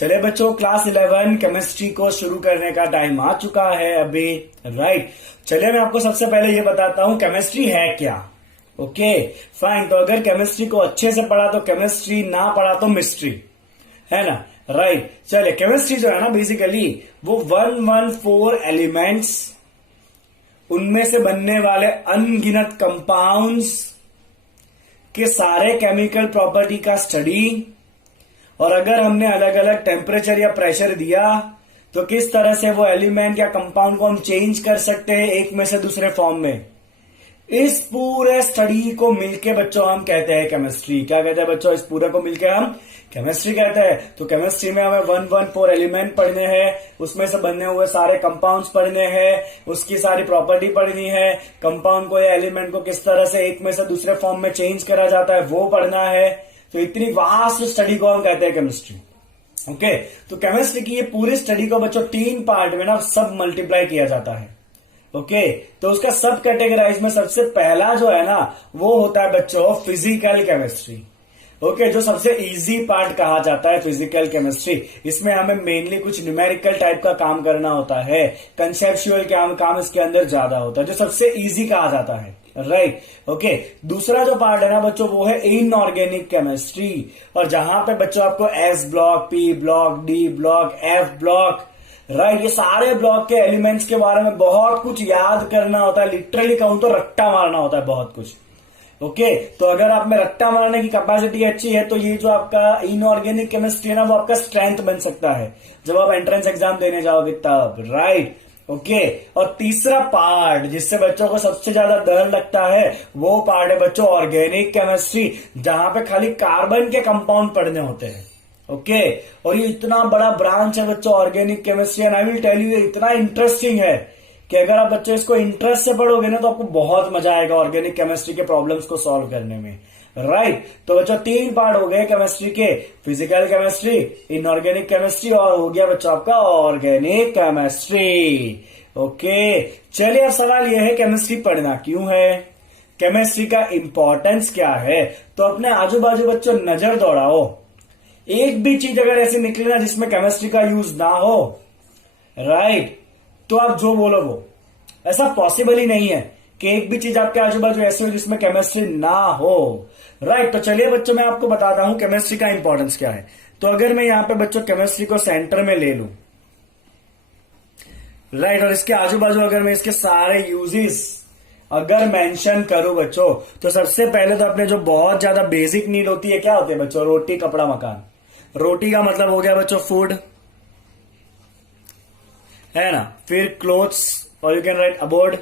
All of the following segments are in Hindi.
चले बच्चों, क्लास 11 केमिस्ट्री को शुरू करने का टाइम आ चुका है अभी। राइट, चलिए मैं आपको सबसे पहले ये बताता हूं केमिस्ट्री है क्या। ओके फाइन, तो अगर केमिस्ट्री को अच्छे से पढ़ा तो केमिस्ट्री, ना पढ़ा तो मिस्ट्री, है ना। राइट, चलिए केमिस्ट्री जो है ना बेसिकली वो 114 एलिमेंट्स, उनमें से बनने वाले अनगिनत कंपाउंड्स के सारे केमिकल प्रॉपर्टी का स्टडी, और अगर हमने अलग अलग टेम्परेचर या प्रेशर दिया तो किस तरह से वो एलिमेंट या कंपाउंड को हम चेंज कर सकते हैं एक में से दूसरे फॉर्म में। इस पूरे स्टडी को मिलके बच्चों हम कहते हैं केमिस्ट्री। क्या कहते हैं बच्चों? इस पूरे को मिलके हम केमिस्ट्री कहते हैं। तो केमिस्ट्री में हमें 114 एलिमेंट पढ़ने हैं, उसमें से बनने हुए सारे कंपाउंड्स पढ़ने हैं, उसकी सारी प्रॉपर्टी पढ़नी है, कंपाउंड को या एलिमेंट को किस तरह से एक में से दूसरे फॉर्म में चेंज करा जाता है वो पढ़ना है। तो इतनी वास्ट स्टडी को हम कहते हैं केमिस्ट्री। ओके, तो केमिस्ट्री की ये पूरी स्टडी को बच्चों 3 पार्ट में ना सब मल्टीप्लाई किया जाता है। ओके, तो उसका सब कैटेगराइज में सबसे पहला जो है ना वो होता है बच्चों फिजिकल केमिस्ट्री। ओके, जो सबसे इजी पार्ट कहा जाता है फिजिकल केमिस्ट्री। इसमें हमें मेनली कुछ न्यूमेरिकल टाइप का काम करना होता है, कंसेप्चुअल काम इसके अंदर ज्यादा होता है, जो सबसे इजी कहा जाता है। राइट, ओके, दूसरा जो पार्ट है ना बच्चों वो है इनऑर्गेनिक केमिस्ट्री, और जहां पे बच्चों आपको S block, P block, D block, F block, right, ये सारे ब्लॉक के एलिमेंट्स के बारे में बहुत कुछ याद करना होता है। लिटरली कहूं तो रट्टा मारना होता है बहुत कुछ। ओके, तो अगर आप में रट्टा मारने की कैपेसिटी अच्छी है तो ये जो आपका इनऑर्गेनिक केमिस्ट्री है ना वो आपका स्ट्रेंथ बन सकता है जब आप एंट्रेंस एग्जाम देने जाओगे तब। राइट, ओके, और तीसरा पार्ट जिससे बच्चों को सबसे ज्यादा डर लगता है वो पार्ट है बच्चों ऑर्गेनिक केमिस्ट्री, जहां पे खाली कार्बन के कंपाउंड पढ़ने होते हैं। ओके, और ये इतना बड़ा ब्रांच है बच्चों organic chemistry, and I will tell you इतना इंटरेस्टिंग है कि अगर आप बच्चे इसको इंटरेस्ट से पढ़ोगे ना तो आपको बहुत मजा आएगा ऑर्गेनिक केमिस्ट्री के प्रॉब्लम्स को सॉल्व करने में। राइट, तो बच्चों 3 पार्ट हो गए केमिस्ट्री के, फिजिकल केमिस्ट्री, इनऑर्गेनिक केमिस्ट्री, और हो गया बच्चों आपका ऑर्गेनिक केमिस्ट्री। ओके, चलिए अब सवाल यह है केमिस्ट्री पढ़ना क्यों है, केमिस्ट्री का इंपॉर्टेंस क्या है। तो अपने आजू बाजू बच्चों नजर दौड़ाओ, एक भी चीज अगर ऐसी निकले ना जिसमें केमिस्ट्री का यूज ना हो, राइट, तो आप जो बोलो वो, ऐसा पॉसिबल ही नहीं है कि एक भी चीज आपके आजू बाजू ऐसी हो जिसमें केमिस्ट्री ना हो। राइट, तो चलिए बच्चों मैं आपको बताता हूं केमिस्ट्री का इंपॉर्टेंस क्या है। तो अगर मैं यहां पे बच्चों केमिस्ट्री को सेंटर में ले लूं, राइट, और इसके आजू बाजू अगर मैं इसके सारे यूजेस अगर मेंशन करूं बच्चों, तो सबसे पहले तो अपने जो बहुत ज्यादा बेसिक नीड होती है क्या होती है बच्चों? रोटी, कपड़ा, मकान। रोटी का मतलब हो गया बच्चों फूड, है ना। फिर क्लोथ्स, और you can write aboard,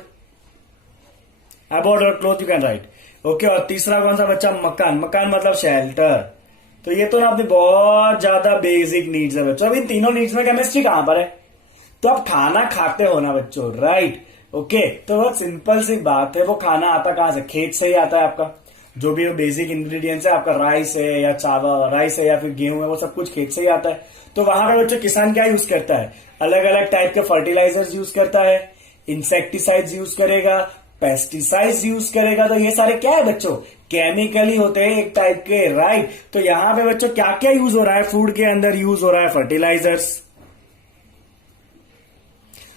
aboard और cloth you can write. Okay, और तीसरा कौन सा बच्चा? मकान। मकान मतलब शेल्टर। तो ये तो ना अपनी बहुत ज्यादा बेसिक नीड्स है बच्चों। अब इन तीनों नीड्स में केमिस्ट्री कहां पर है? तो आप खाना खाते हो ना बच्चों, राइट। ओके, तो बहुत सिंपल सी बात है, वो खाना आता कहां से? खेत से ही आता है आपका। जो भी बेसिक इंग्रेडिएंट्स है आपका, राइस है या चावल, राइस है या फिर गेहूं है, वो सब कुछ खेत से ही आता है। तो वहां पे बच्चों किसान क्या यूज करता है? अलग अलग टाइप के फर्टिलाइजर्स यूज करता है, इंसेक्टिसाइड्स यूज करेगा, पेस्टिसाइड्स यूज करेगा। तो ये सारे क्या है बच्चों? केमिकली होते हैं एक टाइप के। राइट, तो यहां पे बच्चों क्या क्या यूज हो रहा है? फूड के अंदर यूज हो रहा है fertilizers,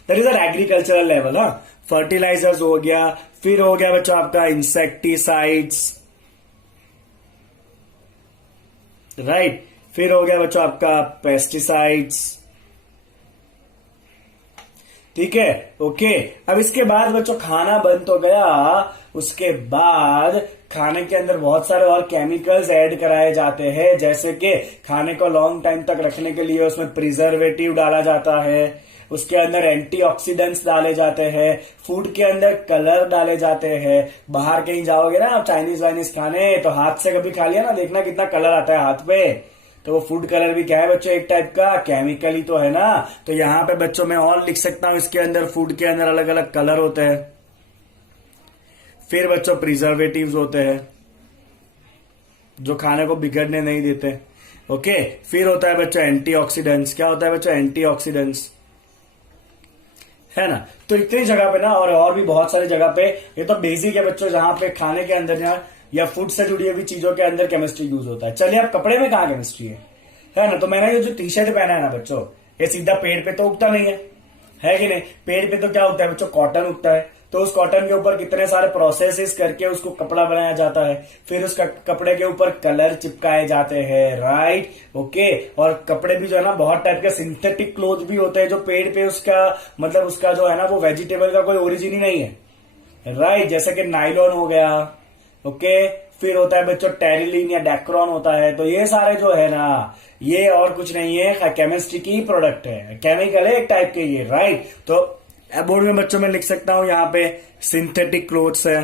that is an agricultural level. हाँ, फर्टिलाइजर्स हो गया, फिर हो गया बच्चों आपका इंसेक्टिसाइड्स, राइट, फिर हो गया बच्चों आपका पेस्टिसाइड्स। ठीक है, ओके। अब इसके बाद बच्चों खाना बन तो गया, उसके बाद खाने के अंदर बहुत सारे और केमिकल्स ऐड कराए जाते हैं, जैसे कि खाने को लॉन्ग टाइम तक रखने के लिए उसमें प्रिजर्वेटिव डाला जाता है, उसके अंदर एंटीऑक्सीडेंट्स डाले जाते हैं, फूड के अंदर कलर डाले जाते हैं। बाहर कहीं जाओगे ना आप चाइनीज वाइनीज खाने, तो हाथ से कभी खा लिया ना, देखना कितना कलर आता है हाथ पे। तो वो फूड कलर भी क्या है बच्चों? एक टाइप का केमिकल ही तो है ना। तो यहां पे बच्चों मैं और लिख सकता हूं, इसके अंदर फूड के अंदर अलग अलग कलर होते हैं। फिर बच्चों प्रिजर्वेटिव्स होते हैं जो खाने को बिगड़ने नहीं देते। ओके, फिर होता है बच्चों एंटीऑक्सीडेंट्स। क्या होता है बच्चों? एंटीऑक्सीडेंट्स, है ना। तो इतनी जगह पे ना, और भी बहुत सारी जगह पे, ये तो बेसिक है बच्चों जहां पे खाने के अंदर या फूड से जुड़ी हुई चीजों के अंदर केमिस्ट्री यूज होता है। चलिए अब कपड़े में कहाँ केमिस्ट्री है? है ना। तो मैंने ये जो टी शर्ट पहना है ना बच्चों, ये सीधा पेड़ पे तो उगता नहीं है कि नहीं। पेड़ पे तो क्या उगता है बच्चों, कॉटन उगता है। तो उस कॉटन के ऊपर कितने सारे प्रोसेसेस करके उसको कपड़ा बनाया जाता है, फिर उस कपड़े के ऊपर कलर चिपकाए जाते हैं, राइट, ओके। और कपड़े भी जो है ना बहुत टाइप के सिंथेटिक क्लोथ भी होते हैं, जो पेड़ पे उसका मतलब उसका जो है ना वो वेजिटेबल का कोई ओरिजिन ही नहीं है, राइट। जैसे कि नाइलॉन हो गया, ओके। फिर होता है बच्चों टेरिलिन या डेक्रॉन होता है। तो ये सारे जो है ना, ये और कुछ नहीं है, केमिस्ट्री की ही प्रोडक्ट है, केमिकल है एक टाइप के ये, राइट। तो बोर्ड में बच्चों में लिख सकता हूं यहाँ पे सिंथेटिक क्लोथ्स है,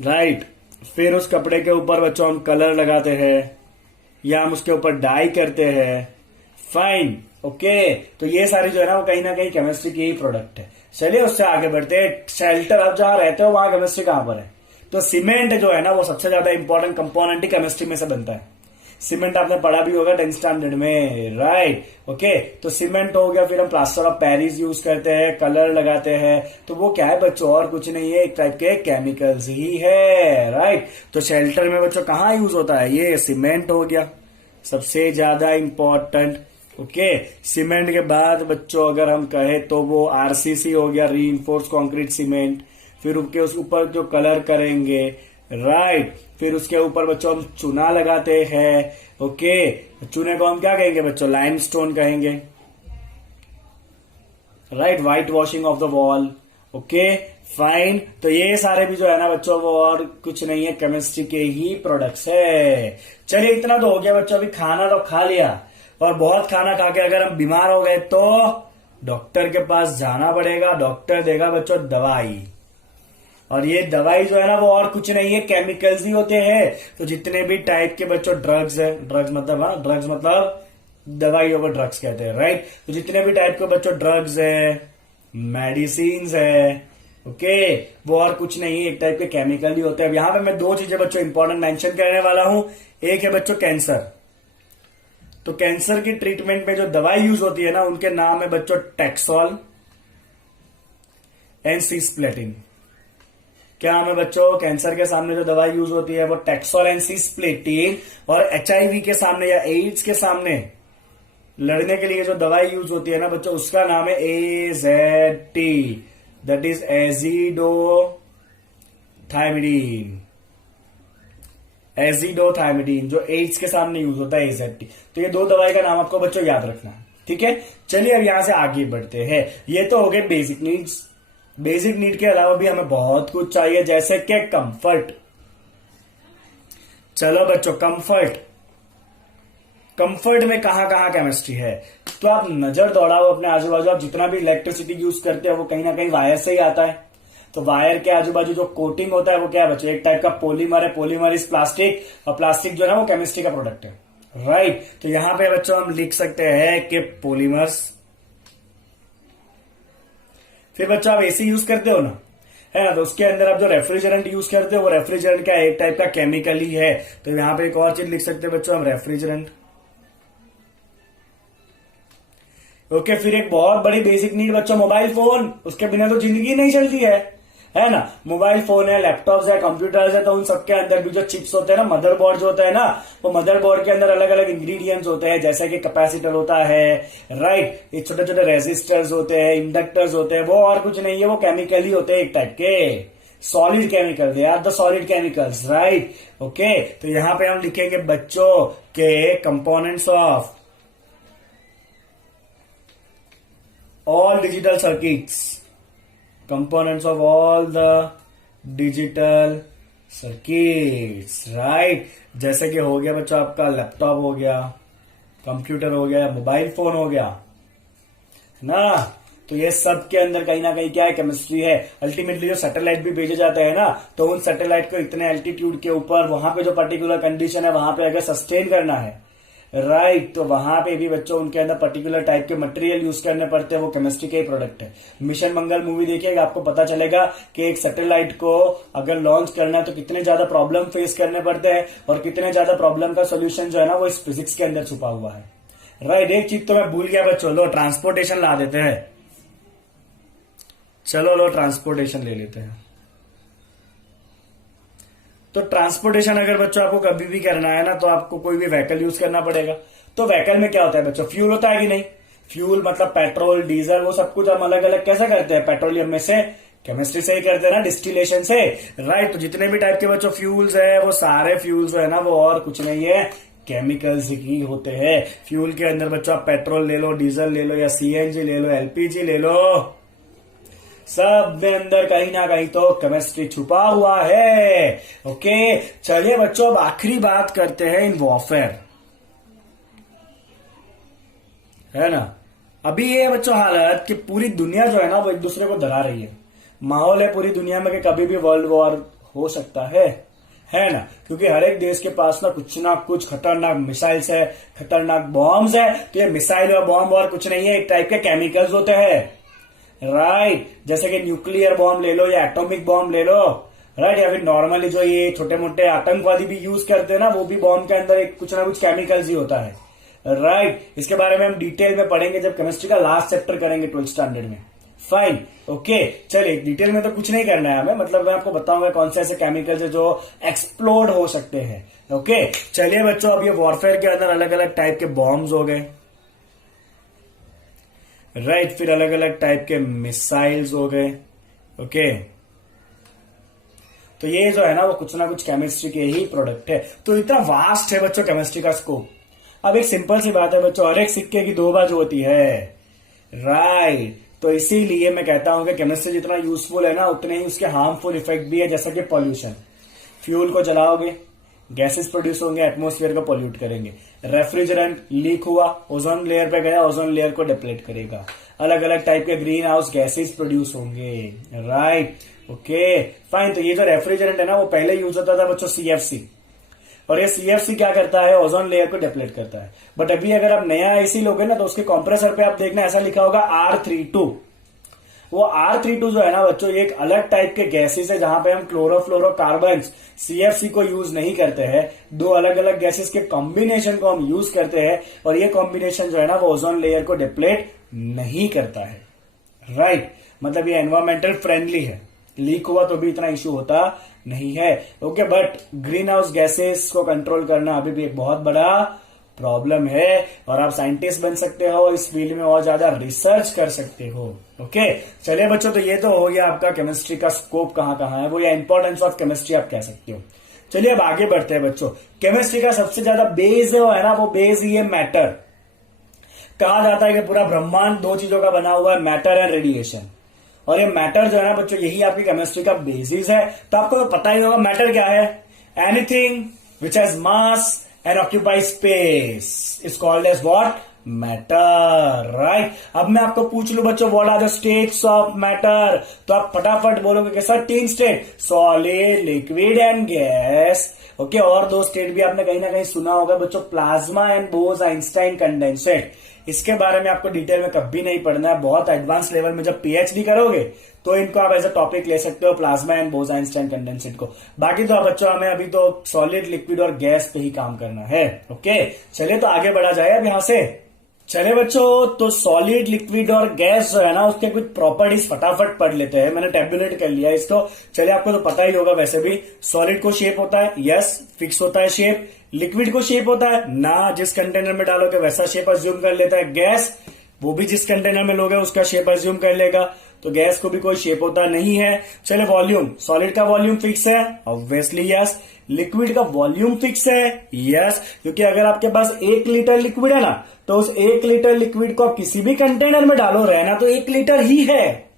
राइट। फिर उस कपड़े के ऊपर बच्चों हम कलर लगाते हैं या हम उसके ऊपर डाई करते हैं, फाइन, ओके। तो ये सारी जो है ना वो कहीं ना कहीं केमिस्ट्री की ही प्रोडक्ट है। चलिए उससे आगे बढ़ते हैं। शेल्टर, आप जहां रहते हो वहां केमिस्ट्री कहां पर है? तो सीमेंट जो है ना वो सबसे ज्यादा इंपॉर्टेंट कंपोनेंट ही केमिस्ट्री में से बनता है। सीमेंट आपने पढ़ा भी होगा 10th स्टैंडर्ड में, राइट, ओके। तो सीमेंट हो गया, फिर हम प्लास्टर ऑफ पेरिस यूज करते हैं, कलर लगाते हैं। तो वो क्या है बच्चों, और कुछ नहीं है, एक टाइप के केमिकल्स ही है, राइट। तो शेल्टर में बच्चों कहाँ यूज होता है? ये सीमेंट हो गया सबसे ज्यादा इंपॉर्टेंट, ओके। सीमेंट के बाद बच्चों अगर हम कहें तो वो आरसीसी हो गया, री इन्फोर्स कॉन्क्रीट सीमेंट। फिर उस ऊपर जो कलर करेंगे, राइट। फिर उसके ऊपर बच्चों हम चूना लगाते हैं, ओके। चूने को हम क्या कहेंगे बच्चों? लाइमस्टोन कहेंगे, right. White washing of the wall, okay, fine. तो ये सारे भी जो है ना बच्चों वो और कुछ नहीं है, केमिस्ट्री के ही प्रोडक्ट्स है। चलिए इतना तो हो गया बच्चों। अभी खाना तो खा लिया, और बहुत खाना खा के अगर हम बीमार हो गए तो डॉक्टर के पास जाना पड़ेगा। डॉक्टर देगा बच्चों दवाई, और ये दवाई जो है ना वो और कुछ नहीं है, केमिकल्स ही होते हैं। तो जितने भी टाइप के बच्चों ड्रग्स है, ड्रग्स मतलब ड्रग्स मतलब दवाइयों को ड्रग्स कहते हैं, राइट। तो जितने भी टाइप के बच्चों ड्रग्स है, मेडिसिन है, ओके, वो और कुछ नहीं है, एक टाइप के केमिकल ही होते हैं। अब यहां पे मैं दो चीजें बच्चों इंपॉर्टेंट मेंशन करने वाला हूं। एक है बच्चों कैंसर। तो कैंसर की ट्रीटमेंट में जो दवाई यूज होती है ना उनके नाम है बच्चों टैक्सोल एंड सिस्प्लेटिन। क्या नाम है बच्चों? कैंसर के सामने जो दवाई यूज होती है वो टैक्सोल एंड सिस्प्लेटिन। और एचआईवी के सामने या एड्स के सामने लड़ने के लिए जो दवाई यूज होती है ना बच्चों उसका नाम है AZT, दैट इज एजिडोथायमिडीन। एजिडोथायमिडीन जो एड्स के सामने यूज होता है, AZT। तो ये दो दवाई का नाम आपको बच्चों याद रखना है, ठीक है। चलिए अब यहां से आगे बढ़ते हैं। ये तो हो गए बेसिक नीड्स। बेसिक नीड के अलावा भी हमें बहुत कुछ चाहिए, जैसे कि कंफर्ट। चलो बच्चों, कंफर्ट। कंफर्ट में कहां कहां केमिस्ट्री है? तो आप नजर दौड़ाओ अपने आजू बाजू, आप जितना भी इलेक्ट्रिसिटी यूज करते हो वो कहीं ना कहीं वायर से ही आता है। तो वायर के आजू बाजू जो कोटिंग होता है वो क्या है बच्चों? एक टाइप का पॉलीमर है। पॉलीमर इज प्लास्टिक, और प्लास्टिक जो है ना वो केमिस्ट्री का प्रोडक्ट है, राइट। तो यहां पे बच्चों हम लिख सकते हैं कि पॉलीमर्स। फिर बच्चों आप एसी यूज करते हो ना, है ना, तो उसके अंदर आप जो रेफ्रिजरेंट यूज करते हो वो रेफ्रिजरेंट का एक टाइप का केमिकल ही है। तो यहां पे एक और चीज लिख सकते हैं बच्चों हम, रेफ्रिजरेंट, ओके। फिर एक बहुत बड़ी बेसिक नीड बच्चों मोबाइल फोन। उसके बिना तो जिंदगी नहीं चलती है ना। मोबाइल फोन है, लैपटॉप्स है, कंप्यूटर्स है, तो उन सबके अंदर भी जो चिप्स होते हैं ना, मदरबोर्ड जो होता है ना, वो मदरबोर्ड के अंदर अलग अलग इंग्रेडिएंट्स होते हैं, जैसे कि कैपेसिटर होता है, राइट। ये छोटे छोटे रेजिस्टर्स होते हैं, इंडक्टर्स होते हैं, वो और कुछ नहीं है, वो केमिकल ही होते हैं एक टाइप के, solid chemical, they are the solid chemicals, right, okay. तो यहां पे हम लिखेंगे बच्चों के components of all digital circuits, components of all the digital circuits, right। जैसे कि हो गया बच्चों आपका लैपटॉप हो गया, कंप्यूटर हो गया, मोबाइल फोन हो गया ना। तो ये सब के अंदर कहीं ना कहीं क्या है, केमिस्ट्री है। अल्टीमेटली जो सैटेलाइट भी भेजे जाते हैं ना, तो उन सैटेलाइट को इतने एल्टीट्यूड के ऊपर वहां पे जो पर्टिकुलर कंडीशन है वहां पे अगर सस्टेन करना है, राइट, तो वहां पे भी बच्चों उनके अंदर पर्टिकुलर टाइप के मटेरियल यूज करने पड़ते हैं, वो केमिस्ट्री के ही प्रोडक्ट है। मिशन मंगल मूवी देखिएगा, आपको पता चलेगा कि एक सैटेलाइट को अगर लॉन्च करना है तो कितने ज्यादा प्रॉब्लम फेस करने पड़ते हैं, और कितने ज्यादा प्रॉब्लम का सोल्यूशन जो है ना वो इस फिजिक्स के अंदर छुपा हुआ है, राइट। एक चीज तो मैं भूल गया बच्चों, लो ट्रांसपोर्टेशन ला देते हैं। चलो लो ट्रांसपोर्टेशन ले लेते हैं। तो ट्रांसपोर्टेशन अगर बच्चों आपको कभी भी करना है ना, तो आपको कोई भी व्हीकल यूज करना पड़ेगा। तो व्हीकल में क्या होता है बच्चों, फ्यूल होता है कि नहीं। फ्यूल मतलब पेट्रोल, डीजल, वो सब कुछ हम अलग अलग कैसे करते हैं, पेट्रोलियम में से, केमिस्ट्री से ही करते हैं ना, डिस्टिलेशन से, राइट। तो जितने भी टाइप के बच्चों फ्यूल्स है, वो सारे फ्यूल्स है ना, वो और कुछ नहीं है, केमिकल्स ही होते हैं। फ्यूल के अंदर बच्चों आप पेट्रोल ले लो, डीजल ले लो, या सीएनजी ले लो, एलपीजी ले लो, सब में अंदर कहीं ना कहीं तो केमिस्ट्री छुपा हुआ है। ओके, चलिए बच्चों अब आखिरी बात करते हैं इन वॉरफेयर, है ना। अभी ये बच्चों हालत कि पूरी दुनिया जो है ना, वो एक दूसरे को डरा रही है। माहौल है पूरी दुनिया में कि कभी भी वर्ल्ड वॉर हो सकता है ना, क्योंकि हर एक देश के पास ना कुछ खतरनाक मिसाइल्स है, खतरनाक बॉम्ब्स है। तो ये मिसाइल और बॉम्ब और कुछ नहीं है, एक टाइप के केमिकल्स होते हैं, राइट। जैसे कि न्यूक्लियर बॉम्ब ले लो या एटॉमिक बॉम्ब ले लो, राइट। या फिर नॉर्मली जो ये छोटे मोटे आतंकवादी भी यूज करते हैं ना, वो भी बॉम्ब के अंदर एक कुछ ना कुछ केमिकल्स ही होता है, राइट। इसके बारे में हम डिटेल में पढ़ेंगे जब केमिस्ट्री का लास्ट चैप्टर करेंगे 12th स्टैंडर्ड में। Fine, okay. चलिए डिटेल में तो कुछ नहीं करना है हमें, मतलब मैं आपको बताऊंगा कौन से ऐसे केमिकल्स है जो एक्सप्लोड हो सकते हैं। ओके, चलिए बच्चों अब ये वॉरफेयर के अंदर अलग अलग टाइप के बॉम्ब्स हो गए, राइट। फिर अलग अलग टाइप के मिसाइल्स हो गए। ओके, तो ये जो है ना, वो कुछ ना कुछ केमिस्ट्री के ही प्रोडक्ट है। तो इतना वास्ट है बच्चों केमिस्ट्री का स्कोप। अब एक सिंपल सी बात है बच्चों, हर एक सिक्के की दो बाजू होती है, राइट। तो इसीलिए मैं कहता हूं कि केमिस्ट्री जितना यूजफुल है ना, उतने ही उसके हार्मफुल इफेक्ट भी है। जैसा कि पॉल्यूशन, फ्यूल को जलाओगे, गैसेस प्रोड्यूस होंगे, एटमॉस्फेयर को पॉल्यूट करेंगे। रेफ्रिजरेंट लीक हुआ, ओजोन लेयर पे गया, ओजोन लेयर को डिप्लीट करेगा। अलग अलग टाइप के ग्रीन हाउस गैसेस प्रोड्यूस होंगे, राइट। Okay, fine. तो ये जो रेफ्रिजरेंट है ना, वो पहले यूज होता था बच्चों सीएफसी, और ये सीएफसी क्या करता है, ओजोन लेयर को डिप्लीट करता है। बट अभी अगर आप नया एसी लोगे ना, तो उसके कंप्रेसर पे आप देखना ऐसा लिखा होगा R32। वो R32 जो है ना बच्चों, एक अलग टाइप के गैसेस है, जहां पे हम क्लोरोफ्लोरोकार्बन सीएफसी को यूज नहीं करते हैं। दो अलग अलग गैसेस के कॉम्बिनेशन को हम यूज करते हैं, और ये कॉम्बिनेशन जो है ना, वो ओजोन लेयर को डिप्लीट नहीं करता है, राइट। मतलब ये एनवायरमेंटल फ्रेंडली है, लीक हुआ तो भी इतना इश्यू होता नहीं है। Okay, but green house gases को कंट्रोल करना अभी भी एक बहुत बड़ा प्रॉब्लम है, और आप साइंटिस्ट बन सकते हो, इस फील्ड में और ज्यादा रिसर्च कर सकते हो। ओके, चलिए बच्चों, तो ये तो हो गया आपका केमिस्ट्री का स्कोप कहां कहां है वो, या इंपॉर्टेंस ऑफ केमिस्ट्री आप कह सकते हो। चलिए अब आगे बढ़ते हैं बच्चों। केमिस्ट्री का सबसे ज्यादा बेस है ना, वो बेस ही है मैटर। कहा जाता है कि पूरा ब्रह्मांड दो चीजों का बना हुआ है, मैटर एंड रेडिएशन। और ये मैटर जो है ना बच्चों, यही आपकी केमिस्ट्री का बेसिस है। तो आपको तो पता ही होगा मैटर क्या है, anything which has mass and occupy space is called as what, matter, right. अब मैं आपको पूछ लू बच्चों, what are the states of matter, तो आप फटाफट बोलोगे कि sir 3 state, solid, liquid and gas. Okay, और 2 स्टेट भी आपने कहीं ना कहीं सुना होगा बच्चों, plasma and boss Einstein condensate. इसके बारे में आपको डिटेल में कभी नहीं पढ़ना है, बहुत एडवांस लेवल में जब पीएचडी करोगे तो इनको आप एज अ टॉपिक ले सकते हो, plasma and boss Einstein condensate को। बाकी तो बच्चों हमें अभी तो सॉलिड, लिक्विड और गैस पे ही काम करना है। ओके, चलिए तो आगे बढ़ा जाए अब यहां से। चले बच्चों, तो सॉलिड, लिक्विड और गैस जो है ना, उसके कुछ प्रॉपर्टीज फटाफट पढ़ लेते हैं। मैंने टेबुलेट कर लिया इसको। चलिए, आपको तो पता ही होगा वैसे भी, सॉलिड को शेप होता है, यस, फिक्स होता है शेप। लिक्विड को शेप होता है ना, जिस कंटेनर में डालोगे वैसा शेप अज्यूम कर लेता है। गैस, वो भी जिस कंटेनर में लोगे उसका शेप अज्यूम कर लेगा। तो गैस को भी कोई शेप होता नहीं है। चले, वॉल्यूम, सॉलिड का वॉल्यूम फिक्स है, ऑब्वियसली यस। लिक्विड का वॉल्यूम फिक्स है, यस, क्योंकि अगर आपके पास 1 लीटर लिक्विड है ना, तो उस 1 लीटर लिक्विड को आप किसी भी कंटेनर में डालो, रहना तो 1 लीटर ही है।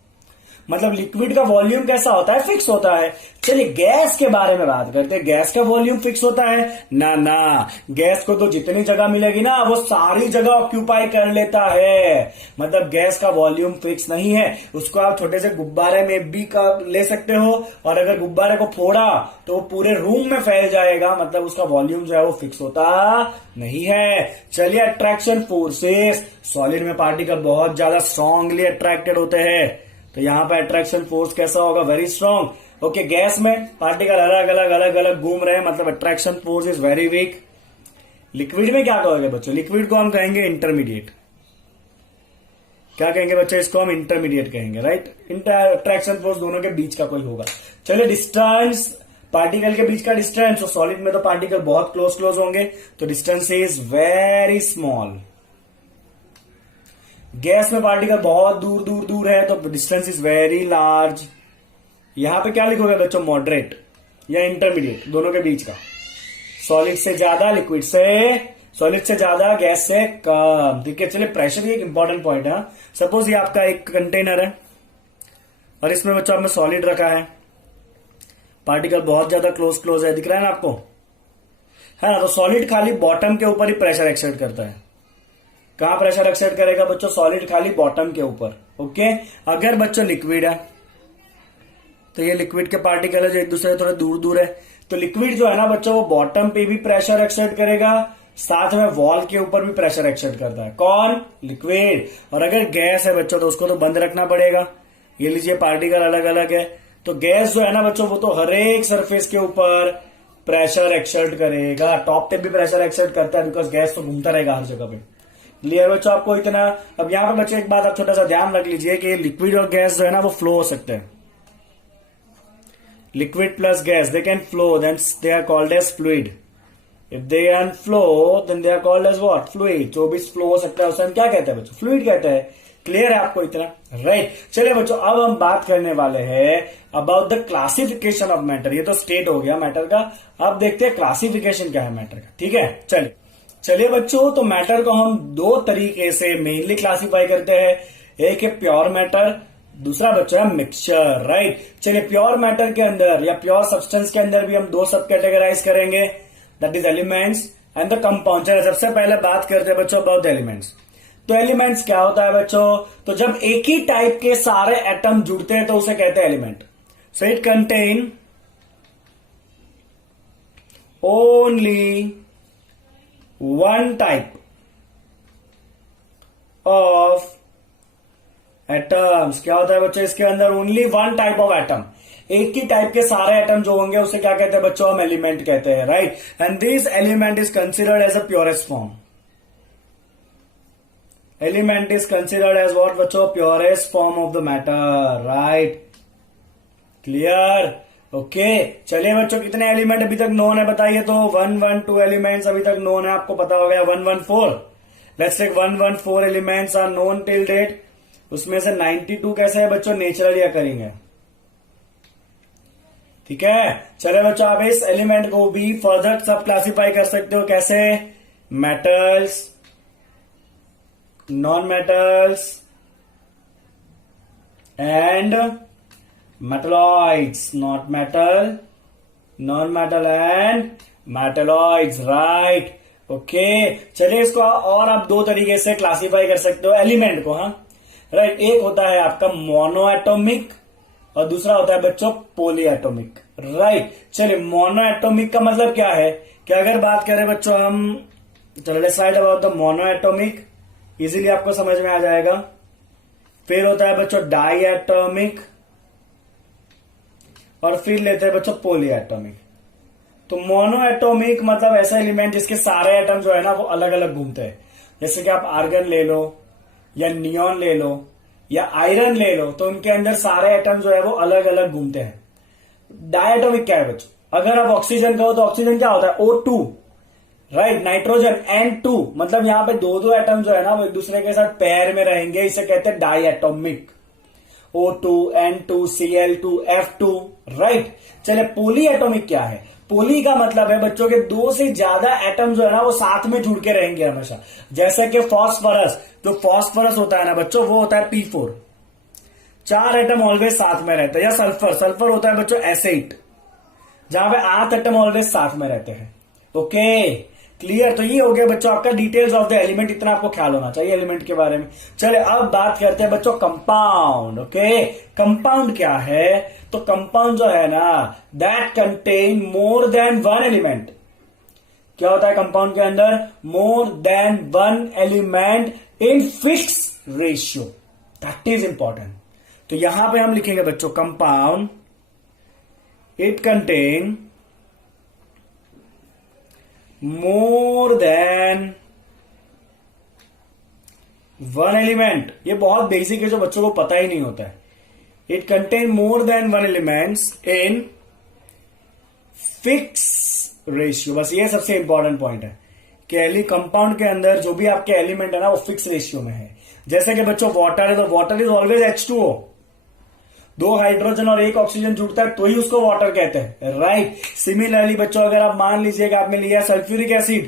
मतलब लिक्विड का वॉल्यूम कैसा होता है, फिक्स होता है। चलिए गैस के बारे में बात करते हैं। गैस का वॉल्यूम फिक्स होता है ना, ना, गैस को तो जितनी जगह मिलेगी ना, वो सारी जगह ऑक्यूपाई कर लेता है। मतलब गैस का वॉल्यूम फिक्स नहीं है। उसको आप छोटे से गुब्बारे में भी ले सकते हो, और अगर गुब्बारे को फोड़ा तो वो पूरे रूम में फैल जाएगा। मतलब उसका वॉल्यूम जो है वो फिक्स होता नहीं है। चलिए, अट्रैक्शन फोर्सेस, सॉलिड में पार्टिकल बहुत ज्यादा स्ट्रांगली अट्रैक्टेड होते हैं, तो यहां पे अट्रैक्शन फोर्स कैसा होगा, वेरी स्ट्रांग। ओके, गैस में पार्टिकल अलग अलग घूम रहे हैं, मतलब attraction force is very weak. Liquid में क्या कहोगे बच्चों, लिक्विड को हम कहेंगे इंटरमीडिएट। क्या कहेंगे बच्चों, इसको हम इंटरमीडिएट कहेंगे, राइट। अट्रैक्शन फोर्स दोनों के बीच का कोई होगा। चलिए, डिस्टेंस पार्टिकल के बीच का डिस्टेंस, तो सॉलिड में तो पार्टिकल बहुत क्लोज क्लोज होंगे, तो distance is very small. Gas में पार्टिकल बहुत दूर दूर दूर है, तो डिस्टेंस इज वेरी लार्ज। यहां पे क्या लिखोगे बच्चों, मॉडरेट या इंटरमीडिएट, दोनों के बीच का। सॉलिड से ज्यादा, लिक्विड से, सॉलिड से ज्यादा, गैस से कम। ठीक है, चलिए प्रेशर एक इंपॉर्टेंट पॉइंट है। सपोज ये आपका एक कंटेनर है और इसमें बच्चों आपने सॉलिड रखा है, पार्टिकल बहुत ज्यादा क्लोज क्लोज है, दिख रहा है ना आपको, है ना। तो सॉलिड खाली बॉटम के ऊपर ही प्रेशर एक्सर्ट करता है। कहां प्रेशर एक्सर्ट करेगा बच्चों, सॉलिड खाली बॉटम के ऊपर। ओके, अगर बच्चों लिक्विड है तो ये लिक्विड के पार्टिकल है जो एक दूसरे से थोड़ा दूर दूर है, तो लिक्विड जो है ना बच्चों वो बॉटम पे भी प्रेशर एक्सर्ट करेगा, साथ में वॉल के ऊपर भी प्रेशर एक्सर्ट करता है। कौन, लिक्विड। और अगर गैस है बच्चों तो उसको तो बंद रखना पड़ेगा। ये लीजिए पार्टिकल अलग अलग है, तो गैस जो है ना बच्चों वो तो हर एक सरफेस के ऊपर प्रेशर एक्सर्ट करेगा। टॉप पे भी प्रेशर एक्सर्ट करता है, बिकॉज गैस तो घूमता रहेगा हर जगह पे। क्लियर बच्चों आपको इतना। अब यहां पे बच्चों एक बात आप छोटा सा ध्यान रख लीजिए कि लिक्विड और गैस जो है ना वो फ्लो हो सकते हैं। Liquid plus gas, they can flow, then they are called as fluid. If they can flow then they are called as what, fluid. जो भी फ्लो हो सकता है उसे हम क्या कहते हैं बच्चों, फ्लूइड कहते हैं। क्लियर है आपको इतना, राइट। चलिए बच्चों अब हम बात करने वाले हैं about the classification of matter. ये तो स्टेट हो गया मैटर का, अब देखते हैं क्लासिफिकेशन क्या है मैटर का। ठीक है, चलिए बच्चों, तो मैटर को हम दो तरीके से मेनली क्लासिफाई करते हैं। एक है प्योर मैटर, दूसरा बच्चों है मिक्सचर, राइट। चलिए प्योर मैटर के अंदर या प्योर सब्सटेंस के अंदर भी हम दो सब कैटेगराइज करेंगे, that is elements and the compound. चलिए सबसे पहले बात करते हैं बच्चों अबाउट एलिमेंट्स। तो एलिमेंट्स क्या होता है बच्चों, तो जब एक ही टाइप के सारे एटम जुड़ते हैं तो उसे कहते हैं element. So it contain only one type of atoms. क्या होता है बच्चों इसके अंदर, only one type of atom. एक ही टाइप के सारे एटम जो होंगे उसे क्या कहते हैं बच्चों, हम एलिमेंट कहते हैं, right. And this element is considered as a purest form. Element is considered as what बच्चों, purest form of the matter, right. Clear, okay. चलिए बच्चों कितने एलिमेंट अभी तक नोन है बताइए, तो 112 एलिमेंट्स अभी तक नोन है, आपको पता हो गया। 114, let's take 114 elements are known till date. उसमें से 92 कैसे है बच्चों, नेचुरली अकरिंग है। ठीक है, चलिए बच्चों आप इस एलिमेंट को भी फर्दर सब क्लासिफाई कर सकते हो, कैसे, metals, non metals and metalloids, not metal, non metal and metalloids, right. Okay, चलिए इसको और आप दो तरीके से क्लासिफाई कर सकते हो एलिमेंट को, हाँ, राइट। एक होता है आपका मोनो एटोमिक और दूसरा होता है बच्चों पोली एटोमिक, राइट। चलिए मोनो एटोमिक का मतलब क्या है, कि अगर बात करें बच्चों हम, चलो let's write about the mono atomic, easily आपको समझ में आ जाएगा। फिर होता है बच्चों डाई एटोमिक और फिर लेते हैं बच्चों पोली एटोमिक। तो मोनो एटोमिक मतलब ऐसा एलिमेंट जिसके सारे एटम जो है ना वो अलग अलग घूमते हैं। जैसे कि आप आर्गन ले लो या नियॉन ले लो या आयरन ले लो, तो उनके अंदर सारे एटम जो है वो अलग अलग घूमते हैं। डायटोमिक क्या है बच्चों, अगर आप ऑक्सीजन कहो तो ऑक्सीजन क्या होता है, O2, राइट। नाइट्रोजन N2, मतलब यहां पे दो दो एटम जो है ना वो एक दूसरे के साथ पैर में रहेंगे, इसे कहते हैं diatomic. O2, N2, Cl2, F2, right. चले पोली एटोमिक क्या है, पोली का मतलब है बच्चों के दो से ज्यादा एटम जो है ना वो साथ में जुड़ के रहेंगे हमेशा। जैसे कि फॉस्फोरस, जो फॉस्फोरस होता है ना बच्चों वो होता है P4, 4 एटम ऑलवेज साथ में रहते हैं। या सल्फर, सल्फर होता है बच्चों S8, जहां पे 8 एटम ऑलवेज साथ में रहते हैं। Okay, clear. तो ये हो गया बच्चों आपका डिटेल्स ऑफ द एलिमेंट, इतना आपको ख्याल होना चाहिए एलिमेंट के बारे में। चले अब बात करते हैं बच्चों कंपाउंड। ओके, कंपाउंड क्या है, तो कंपाउंड जो है ना that contain more than one element. क्या होता है कंपाउंड के अंदर, मोर than one element in fix ratio, that is important. तो यहां पे हम लिखेंगे बच्चों compound, it contain more than one element. ये बहुत बेसिक है जो बच्चों को पता ही नहीं होता है। It contain more than one elements in fix ratio. बस ये सबसे इंपॉर्टेंट पॉइंट है कि कंपाउंड के अंदर जो भी आपके एलिमेंट है ना वो फिक्स रेशियो में है। जैसे कि बच्चों वाटर है तो water is always H2O, 2 hydrogen और 1 ऑक्सीजन जुड़ता है तो ही उसको वाटर कहते हैं, राइट। सिमिलरली बच्चों अगर आप मान लीजिएगा आपने लिया sulphuric acid,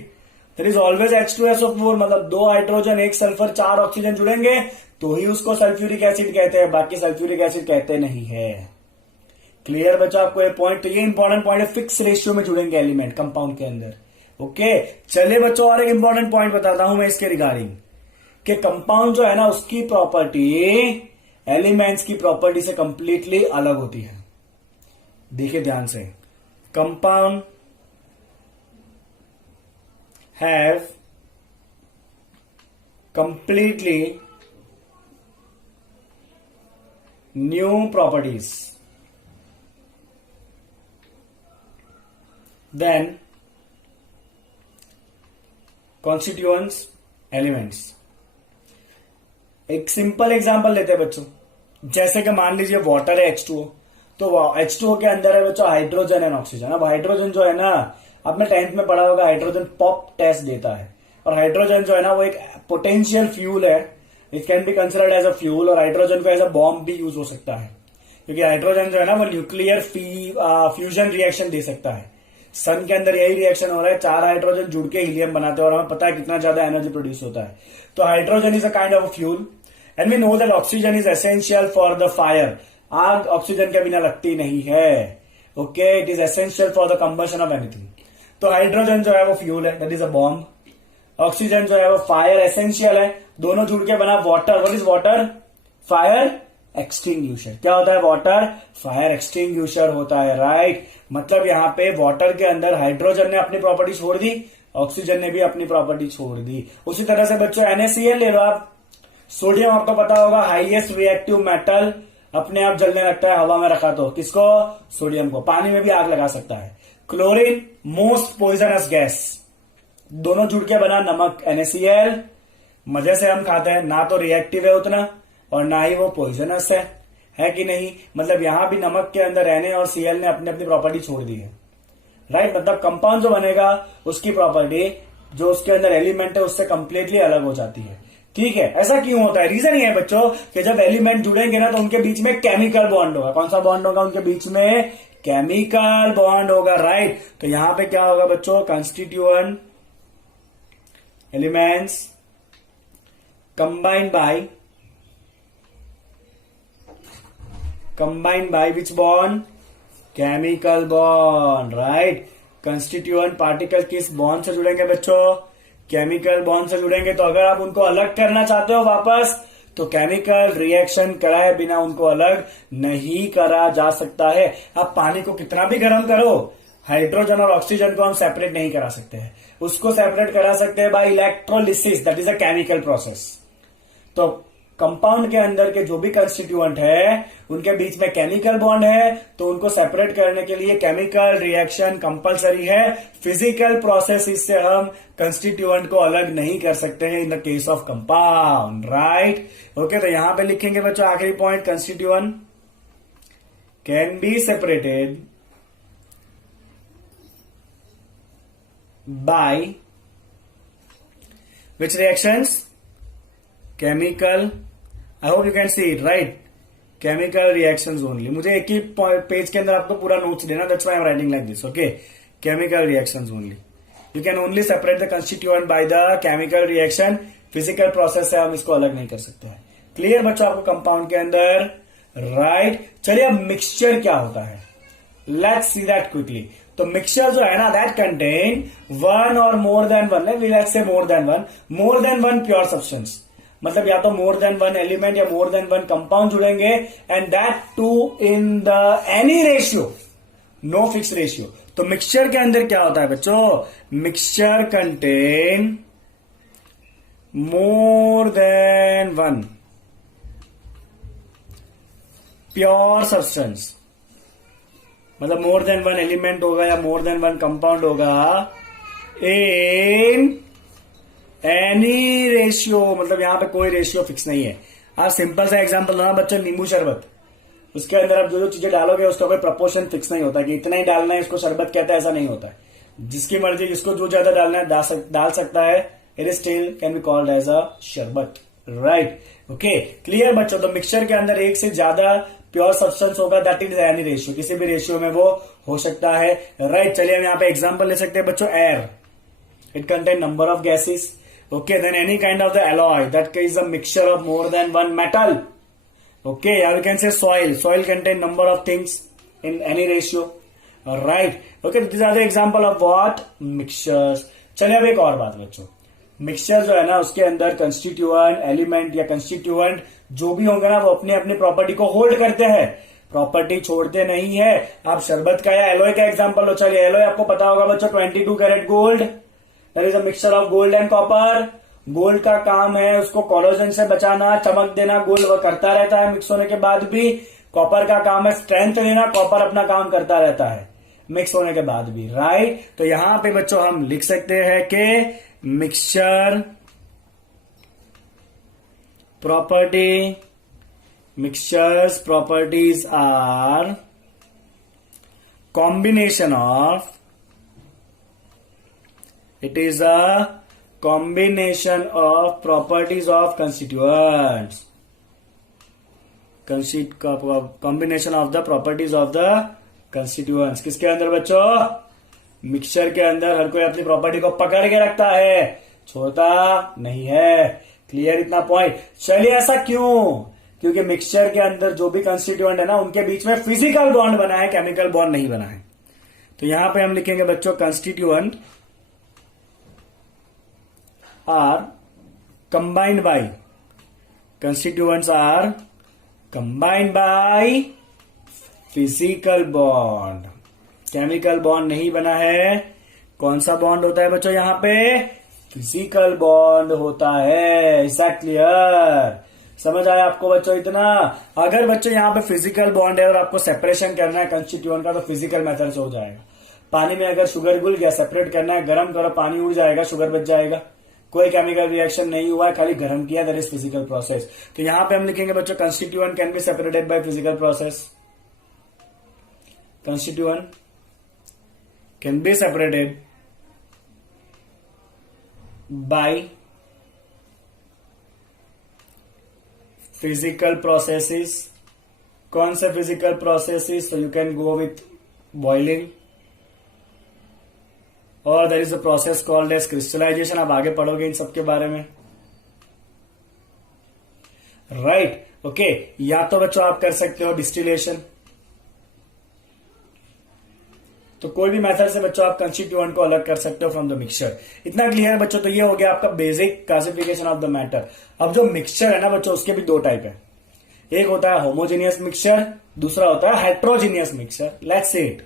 that is always H2SO4, मतलब 2 हाइड्रोजन 1 सल्फर 4 ऑक्सीजन जुड़ेंगे तो ही उसको सल्फ्यूरिक एसिड कहते हैं, बाकी सल्फ्यूरिक एसिड कहते नहीं है। क्लियर बच्चों आपको ये पॉइंट? तो ये इंपॉर्टेंट पॉइंट है, फिक्स रेशियो में जुड़ेंगे एलिमेंट कंपाउंड के अंदर। ओके चलिए बच्चों और एक इंपॉर्टेंट पॉइंट बताता हूं मैं इसके रिगार्डिंग कि कंपाउंड जो है ना उसकी प्रॉपर्टी एलिमेंट्स की प्रॉपर्टी से कंप्लीटली अलग होती है। देखिए ध्यान से, compound have completely new properties than constituents elements. एक सिंपल एग्जांपल लेते हैं बच्चों, जैसे कि मान लीजिए वाटर है H2O, तो H2O के अंदर है बच्चों हाइड्रोजन एंड ऑक्सीजन। अब हाइड्रोजन जो है ना, आपने 10th में पढ़ा होगा हाइड्रोजन पॉप टेस्ट देता है, और हाइड्रोजन जो है ना वो एक पोटेंशियल फ्यूल है, it can be considered as a fuel, और हाइड्रोजन को एज अ बॉम्ब भी यूज हो सकता है, क्योंकि हाइड्रोजन जो है ना वो न्यूक्लियर फ्यूजन रिएक्शन दे सकता है। सन के अंदर यही रिएक्शन हो रहा है, 4 हाइड्रोजन जुड़ के हीलियम बनाते हैं और हमें पता है कितना ज्यादा एनर्जी प्रोड्यूस होता है। तो hydrogen is a kind of fuel and we know that oxygen is essential for the fire. आग ऑक्सीजन के बिना लगती नहीं है, okay, it is essential for the combustion of anything. तो हाइड्रोजन जो है वो फ्यूल है, that is a bomb. Oxygen जो है वो फायर एसेंशियल है, दोनों जुड़ के बना water. What is water? Fire extinguisher. क्या होता है वाटर? फायर एक्सटिंग्विशर होता है, राइट। मतलब यहां पे वाटर के अंदर हाइड्रोजन ने अपनी प्रॉपर्टी छोड़ दी, ऑक्सीजन ने भी अपनी प्रॉपर्टी छोड़ दी। उसी तरह से बच्चों NaCl ले लो आप, सोडियम आपको पता होगा हाईएस्ट रिएक्टिव मेटल, अपने आप जलने लगता है हवा में रखा तो, किसको? सोडियम को। पानी में भी आग लगा सकता है। क्लोरीन मोस्ट पॉइजनस गैस, दोनों जुड़ के बना नमक NaCl। मजे से हम खाते हैं, ना तो रिएक्टिव है उतना और ना ही वो पॉइजनस है कि नहीं? मतलब यहां भी नमक के अंदर Na और Cl ने अपनी अपनी प्रॉपर्टी छोड़ दी है, राइट। मतलब कंपाउंड जो बनेगा उसकी प्रॉपर्टी जो उसके अंदर एलिमेंट है उससे कंप्लीटली अलग हो जाती है, ठीक है। ऐसा क्यों होता है? रीजन ये है बच्चों कि जब एलिमेंट जुड़ेंगे ना तो उनके बीच में केमिकल बॉन्ड होगा। कौन सा बॉन्ड होगा उनके बीच में? केमिकल बॉन्ड होगा, राइट। तो यहां पे क्या होगा बच्चों? Constituent elements combined by which bond? Chemical bond, right. Constituent particle किस बॉन्ड से जुड़ेंगे बच्चों? केमिकल बॉन्ड से जुड़ेंगे। तो अगर आप उनको अलग करना चाहते हो वापस, तो केमिकल रिएक्शन कराए बिना उनको अलग नहीं करा जा सकता है। आप पानी को कितना भी गर्म करो, हाइड्रोजन और ऑक्सीजन को हम सेपरेट नहीं करा सकते हैं। उसको सेपरेट करा सकते हैं by electrolysis, that is a chemical process. तो कंपाउंड के अंदर के जो भी कंस्टिट्यूएंट है उनके बीच में केमिकल बॉन्ड है, तो उनको सेपरेट करने के लिए केमिकल रिएक्शन कंपलसरी है। फिजिकल प्रोसेस से हम कंस्टिट्यूएंट को अलग नहीं कर सकते हैं in the case of compound, right. Okay, तो यहां पे लिखेंगे बच्चों आखिरी point, constituent can be separated by which reactions? Chemical, I hope you can see it, right, chemical reactions only. मुझे एक ही पेज के अंदर आपको पूरा नोट्स देना, that's why I am writing like this, okay. Chemical reactions only, you can only separate the constituent by the chemical reaction. Physical process से हम इसको अलग नहीं कर सकते हैं। क्लियर बच्चों आपको कंपाउंड के अंदर, राइट। चलिए अब मिक्सचर क्या होता है, लेट्स सी दैट क्विकली। तो मिक्सचर जो है ना, दैट कंटेन वन और मोर than one, let's say more than one pure substance. मतलब या तो मोर देन वन एलिमेंट या मोर देन वन कंपाउंड जुड़ेंगे, and that too in the any ratio, no fix ratio. तो मिक्सचर के अंदर क्या होता है बच्चों? Mixture contain more than one pure substance. मतलब मोर देन वन एलिमेंट होगा या मोर देन वन कंपाउंड होगा इन एनी रेशियो। मतलब यहां पे कोई रेशियो फिक्स नहीं है। आप सिंपल सा एग्जांपल लो ना बच्चों, नींबू शरबत, उसके अंदर आप जो जो चीजें डालोगे उसका कोई प्रपोर्शन फिक्स नहीं होता कि इतना ही डालना है, इसको शरबत कहता है, ऐसा नहीं होता है। जिसकी मर्जी, जिसको जो ज्यादा डालना है डाल सकता है। It is still can be called as a sharbat, right. Okay, clear बच्चों। तो मिक्सचर के अंदर एक से ज्यादा प्योर सब्सटेंस होगा, दैट इज एनी रेशियो, किसी भी रेशियो में वो हो सकता है, राइट। चलिए हम यहाँ पे एग्जांपल ले सकते हैं बच्चों। Air, it contain number of gases. Okay, then any kind of the alloy that is a mixture of more than one metal. Okay, or you can say soil. Soil contain number of things in any ratio. Alright. Okay, these are the example of what? Mixtures. चलिए अब एक और बात बच्चों, मिक्सचर जो है ना उसके अंदर कंस्टिट्यूएंट, एलिमेंट या कंस्टिट्यूएंट जो भी होंगे ना वो अपनी अपनी प्रॉपर्टी को होल्ड करते हैं, प्रॉपर्टी छोड़ते नहीं है। आप शरबत का या एलोय का एग्जांपल लो। चलिए एलोय आपको पता होगा बच्चों, 22 carat gold, that is a mixture of gold and copper. Gold का काम है उसको कोलोजन से बचाना, चमक देना, गोल्ड वह करता रहता है मिक्स होने के बाद भी। कॉपर का काम है स्ट्रेंथ देना, कॉपर अपना काम करता रहता है मिक्स होने के बाद भी, राइट। तो यहां पे बच्चों हम लिख सकते हैं कि mixture property, mixtures properties are combination of, it is a combination of properties of constituents, combination of the properties of the constituents। किसके अंदर बच्चों? मिक्सचर के अंदर हर कोई अपनी प्रॉपर्टी को पकड़ के रखता है, छोड़ता नहीं है। क्लियर इतना पॉइंट? चलिए ऐसा क्यों? क्योंकि मिक्सचर के अंदर जो भी कंस्टिट्यूएंट है ना उनके बीच में फिजिकल बॉन्ड बना है, केमिकल बॉन्ड नहीं बना है। तो यहां पे हम लिखेंगे बच्चों constituent are combined by, constituents are combined by physical bond, chemical bond नहीं बना है। कौन सा बॉन्ड होता है बच्चों यहां पे? फिजिकल बॉन्ड होता है। Is that clear? समझ आया आपको बच्चों इतना? अगर बच्चों यहां पे फिजिकल बॉन्ड है और आपको सेपरेशन करना है कंस्टिट्यूएंट का तो फिजिकल मेथड से हो जाएगा। पानी में अगर शुगर घुल गया, सेपरेट करना है, गर्म करो, पानी उड़ जाएगा, शुगर बच जाएगा। कोई केमिकल रिएक्शन नहीं हुआ है, खाली गर्म किया, दैट इज फिजिकल प्रोसेस। तो यहां पे हम लिखेंगे बच्चों constituent can be separated by physical process, constituent can be separated by physical processes. कौन से फिजिकल प्रोसेसेस? तो you can go with boiling, और there is a process called as crystallisation. आप आगे पढ़ोगे इन सब के बारे में, राइट। ओके, या तो बच्चों आप कर सकते हो डिस्टिलेशन, तो कोई भी मेथड से बच्चों आप कंस्टिट्यूएंट को अलग कर सकते हो फ्रॉम द मिक्सचर। इतना क्लियर है बच्चों? तो ये हो गया आपका basic classification of the matter. अब जो मिक्सचर है ना बच्चों उसके भी दो टाइप है, एक होता है होमोजेनियस मिक्सचर, दूसरा होता है heterogeneous mixture. Let's see it.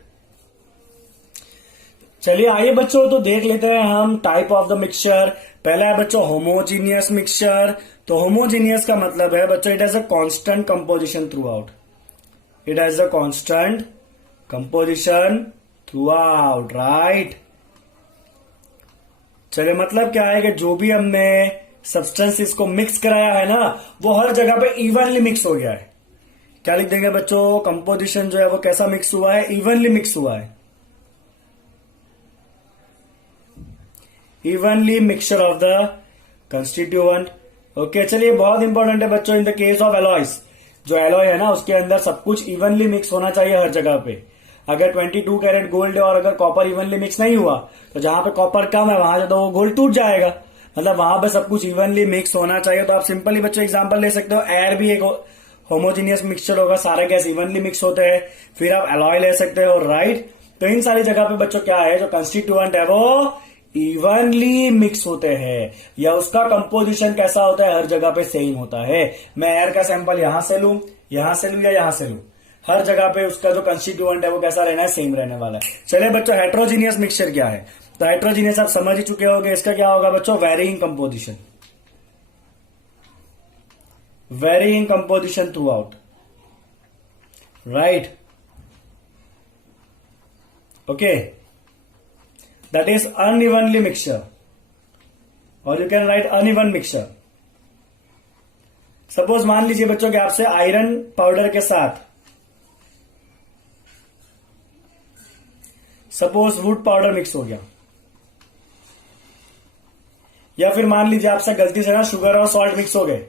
चलिए आइए बच्चों तो देख लेते हैं हम टाइप ऑफ द मिक्सचर। पहला है बच्चों होमोजीनियस मिक्सचर। तो होमोजीनियस का मतलब है बच्चों it has a constant composition through out, it has a constant composition throughout, right. चलिए मतलब क्या है कि जो भी हमने सब्सटेंसेस को मिक्स कराया है ना वो हर जगह पे इवनली मिक्स हो गया है। क्या लिख देंगे बच्चों? कंपोजिशन जो है वो कैसा मिक्स हुआ है? इवनली मिक्स हुआ है, evenly mixture of the constituent. Okay, चलिए बहुत इंपॉर्टेंट है बच्चों in the case of alloys. जो एलॉय है ना उसके अंदर सब कुछ इवनली मिक्स होना चाहिए हर जगह पे। अगर 22 कैरेट गोल्ड है और अगर कॉपर इवनली मिक्स नहीं हुआ तो जहां पे कॉपर कम है वहां से तो वो गोल्ड टूट जाएगा। मतलब वहां पे सब कुछ इवनली मिक्स होना चाहिए। तो आप सिंपली बच्चों एग्जांपल ले सकते हो, एयर भी एक होमोजीनियस मिक्सचर होगा, सारे गैस इवनली मिक्स होते हैं। फिर आप एलॉय ले सकते हो, राइट। तो इन सारी जगह पे बच्चों क्या है, जो कंस्टिट्यूएंट है वो इवनली मिक्स होते हैं, या उसका कंपोजिशन कैसा होता है हर जगह पे सेम होता है। मैं एयर का सैंपल यहां से लूं, यहां से लूं या यहां से लूं, हर जगह पे उसका जो कंस्टिट्यूएंट है वो कैसा रहना है? सेम रहने वाला है। चलिए बच्चों हेट्रोजीनियस मिक्सचर क्या है? तो हेट्रोजीनियस आप समझ ही चुके होंगे। इसका क्या होगा बच्चों? Varying composition, varying composition throughout, right. Okay, that is unevenly mixture, और you can write uneven mixture. Suppose मान लीजिए बच्चों कि आपसे आयरन पाउडर के साथ सपोज वुड पाउडर मिक्स हो गया, या फिर मान लीजिए आपसे गलती से ना शुगर और सॉल्ट मिक्स हो गए,